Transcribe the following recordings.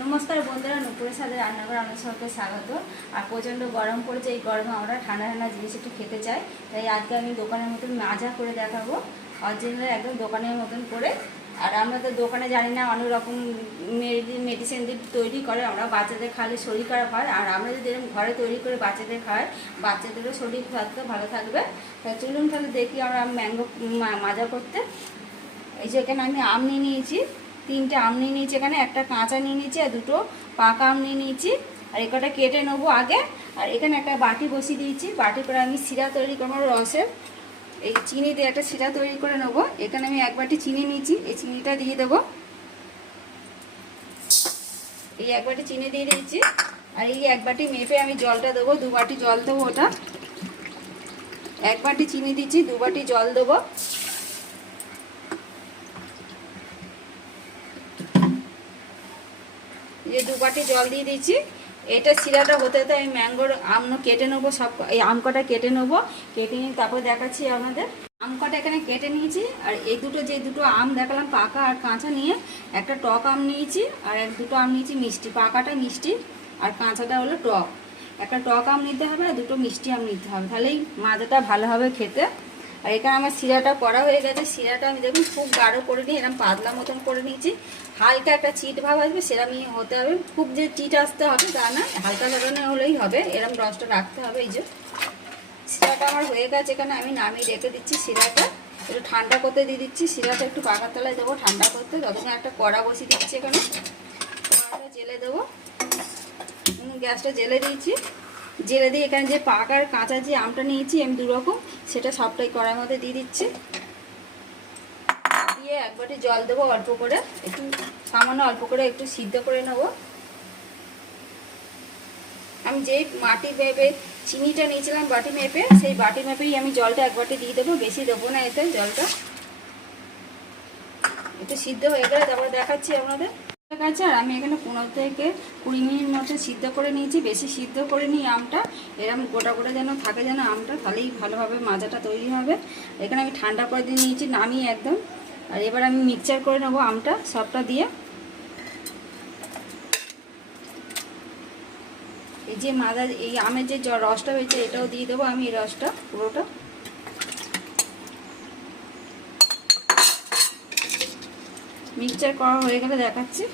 নমস্কার বন্ধুরা নুপুরের সাথে রান্নাঘর আমার সবকে স্বাগত। আর প্রচণ্ড গরম পড়েছে, এই গরমে আমরা ঠান্ডা ঠান্ডা জিনিস একটু খেতে চাই। তাই আজকে আমি দোকানের মতন মাজা করে দেখাবো অরিজিনাল একদম দোকানের মতন করে। আর আমরা তো দোকানে জানি না, অনেক রকম মেডিসিন দিয়ে তৈরি করে, আমরা বাচ্চাদের খালে শরীর খারাপ হয়। আর আমরা যদি এরকম ঘরে তৈরি করে বাচ্চাদের খাই বাচ্চাদেরও শরীর থাকতে, ভালো থাকবে। তাই চলুন তাহলে দেখি আমরা ম্যাঙ্গো মাজা করতে। এই যে এখানে আমি আম নিয়ে নিয়েছি। তিনটে আম নিয়ে নিয়েছি এখানে, একটা কাঁচা নিয়ে নিয়েছি আর দুটো পাকা আম নিয়ে নিয়েছি। আর এ কটা কেটে নেব আগে। আর এখানে একটা বাটি বসিয়ে দিয়েছি। বাটি করে আমি শিরা তৈরি করব রসের এই চিনি দিয়ে একটা শিরা তৈরি করে নেব। এখানে আমি এক বাটি চিনি নিয়েছি। এই চিনিটা দিয়ে দেবো। এই এক বাটি চিনি দিয়ে দিয়েছি। আর এই এক বাটি মেপে আমি জলটা দেবো। দু বাটি জল দেবো ওটা। এক বাটি চিনি দিচ্ছি দু বাটি জল দেবো। যে দু বাটি জল দিয়ে দিয়েছি। এটা শিরাটা হতে হতে আমি ম্যাঙ্গোর আম কেটে নেব, সব এই আম কটা নেব, কেটে নিয়ে তারপর দেখাচ্ছি আমাদের আম কটা এখানে কেটে নিয়েছি, আর এই দুটো যে দুটো আম দেখালাম, পাকা আর কাঁচা নিয়ে, একটা টক আম নিয়েছি, আর এক দুটো আম নিয়েছি মিষ্টি, পাকাটা মিষ্টি, আর কাঁচাটা হলো টক। একটা টক আম নিতে হবে, আর দুটো মিষ্টি আম নিতে হবে, তাহলেই মাজাটা ভালো হবে খেতে। আর এখানে আমার শিরাটা করা হয়ে গেছে। শিরাটা আমি দেখুন খুব গাঢ় করে নিই এরকম পাতলা মতন করে নিয়েছি। হালকা একটা চিট ভাব আসবে সেরকমই হতে হবে। খুব যে চিট আসতে হবে তা না, হালকা ধরনের হলেই হবে। এরকম রসটা রাখতে হবে এই যে। শিরাটা আমার হয়ে গেছে, এখানে আমি নামিয়ে রেখে দিচ্ছি শিরাটা। একটু ঠান্ডা করতে দিয়ে দিচ্ছি শিরাটা, একটু পাকার তলায় দেবো ঠান্ডা করতে। ততক্ষণ একটা কড়া বসিয়ে দিচ্ছি এখানে, কড়াটা জেলে দেবো। গ্যাসটা জেলে দিয়েছি। জেলে দিয়ে এখানে যে পাকার কাঁচা যে আমটা নিয়েছি, আমি দুরকম সেটা সবটাই কড়ার মধ্যে দিয়ে দিচ্ছি। দিয়ে এক বাটি জল দেবো অল্প করে। একটু সামান্য অল্প করে একটু সিদ্ধ করে নেব। আমি যেই মাটি মেপে চিনিটা নিয়েছিলাম বাটি মেপে, সেই বাটি মেপেই আমি জলটা এক বাটি দিয়ে দেবো। বেশি দেবো না এতে জলটা। একটু সিদ্ধ হয়ে গেলে তারপরে দেখাচ্ছি আপনাদের। আছে আর আমি এখানে পনেরো থেকে কুড়ি মিনিট মতো সিদ্ধ করে নিয়েছি। বেশি সিদ্ধ করে নিই আমটা। এরকম গোটা গোটা যেন থাকে যেন আমটা, তাহলেই ভালোভাবে মাজাটা তৈরি হবে। এখানে আমি ঠান্ডা করে দিয়ে নিয়েছি, নামিয়ে একদম। আর এবার আমি মিক্সচার করে নেব আমটা, সবটা দিয়ে। এই যে মাদা এই আমের যে রসটা হয়েছে, এটাও দিয়ে দেবো আমি এই রসটা, পুরোটা। মিক্সচার করা হয়ে গেলে দেখাচ্ছি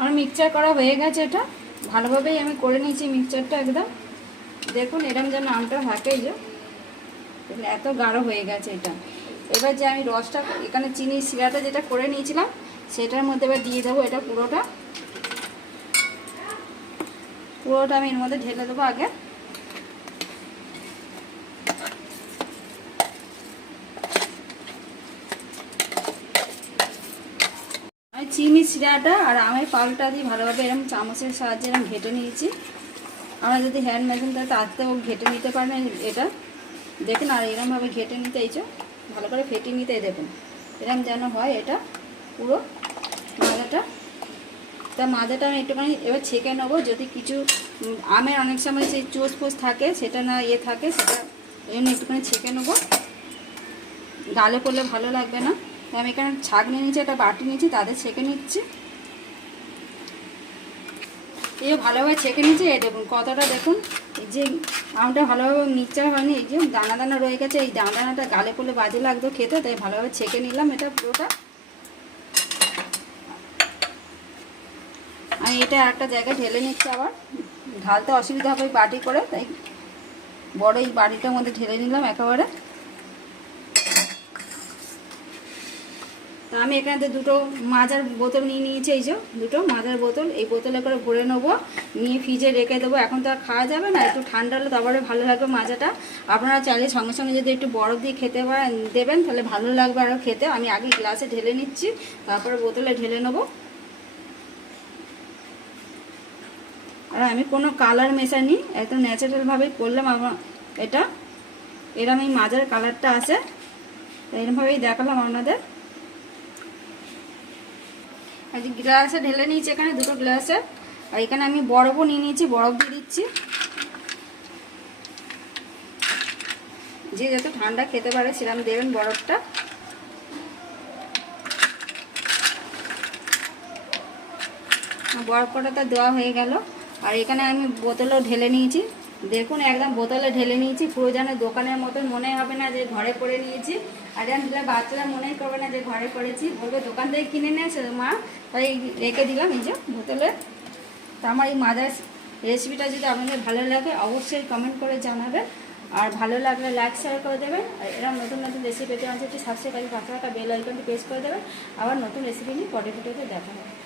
আমার মিক্সচার করা হয়ে গেছে এটা। ভালোভাবেই আমি করে নিয়েছি মিক্সচারটা একদম। দেখুন এরম যেন আমটা থাকে যে। এত গাঢ় হয়ে গেছে এটা। এবার যে আমি রসটা, এখানে চিনি, শিরাটা যেটা করে নিয়েছিলাম, সেটার মধ্যে এবার দিয়ে দেবো এটা পুরোটা। পুরোটা আমি এর মধ্যে ঢেলে দেবো আগে। চিনি শিরাটা আর আমের পালটা দিয়ে ভালোভাবে এরকম চামচের সাহায্যে এরকম ঘেটে নিয়েছি। আমরা যদি হ্যান্ড মেশিন থাকে তাতেও ঘেটে নিতে পারেন এটা। দেখুন, আর এরমভাবে ঘেটে নিতে এইছো ভালো করে ফেটে নিতে দেখুন। এরম যেন হয় এটা, পুরো মাদাটা। তা মাদাটা আমি একটুখানি এবার ছেঁকে নেব, যদি কিছু আমের অনেক সময় সেই চোষ ফোস থাকে, সেটা না ইয়ে থাকে, সেটা জন্য একটুখানি ছেঁকে নেব। গালে পড়লে ভালো লাগবে না। আমি এখানে ছাগ নিয়ে নিচ্ছি একটা বাটি নিয়েছি তাদের ছেঁকে নিচ্ছি। এই ভালোভাবে ছেঁকে নিচ্ছি এই দেখুন কতটা দেখুন, এই যে আমটা ভালোভাবে মিক্সচার হয়নি, এই যে দানা দানা রয়ে গেছে, এই দানা দানাটা গালে পড়লে বাজে লাগতো খেতে, তাই ভালোভাবে ছেঁকে নিলাম এটা পুরোটা। আমি এটা একটা জায়গায় ঢেলে নিচ্ছি আবার, ঢালতে অসুবিধা হবে বাটি করে, তাই বড় এই বাড়িটার মধ্যে ঢেলে নিলাম একেবারে। তা আমি এখানে দুটো মাজার বোতল নিয়ে নিয়েছি, এই যে দুটো মাজার বোতল। এই বোতলে করে ভরে নেব, নিয়ে ফ্রিজে রেখে দেবো। এখন তো আর খাওয়া যাবে না, একটু ঠান্ডা হলে তারপরে ভালো লাগবে মাজাটা। আপনারা চাইলে সঙ্গে সঙ্গে যদি একটু বরফ দিয়ে খেতে পারেন, দেবেন, তাহলে ভালো লাগবে আরও খেতে। আমি আগে গ্লাসে ঢেলে নিচ্ছি, তারপরে বোতলে ঢেলে নেব। আর আমি কোনো কালার মেশাইনি একদম ন্যাচারালভাবেই করলাম আমার এটা। এরম এই মাজার কালারটা আছে এরমভাবেই দেখালাম আপনাদের। গ্লাসে ঢেলে নিয়েছি এখানে দুটো গ্লাসে। আর এখানে আমি বরফও নিয়ে নিয়েছি, বরফ দিয়ে দিচ্ছি। যে যত ঠান্ডা খেতে পারে সেরকম দেবেন বরফটা। বরফ কটাটা দেওয়া হয়ে গেল। আর এখানে আমি বোতলও ঢেলে নিয়েছি। দেখুন, একদম বোতলে ঢেলে নিয়েছি, পুরো যেন দোকানের মতন মনে হবে না যে ঘরে করে নিয়েছি। আর যেন বাচ্চারা মনেই করবে না যে ঘরে করেছি বলবে, দোকান থেকে কিনে নিয়েছে মা। তাই রেখে দিলাম এই যে বোতলে। তো আমার এই মাদার রেসিপিটা যদি আপনাদের ভালো লাগে, অবশ্যই কমেন্ট করে জানাবেন আর ভালো লাগলে লাইক শেয়ার করে দেবেন আর এরকম নতুন নতুন রেসিপি পেতে আমাদের একটি সাবস্ক্রাইব পাশে থাকা বেল আইকনটি প্রেস করে দেবেন আবার নতুন রেসিপি নিয়ে পরে ভিডিওতে দেখা হবে।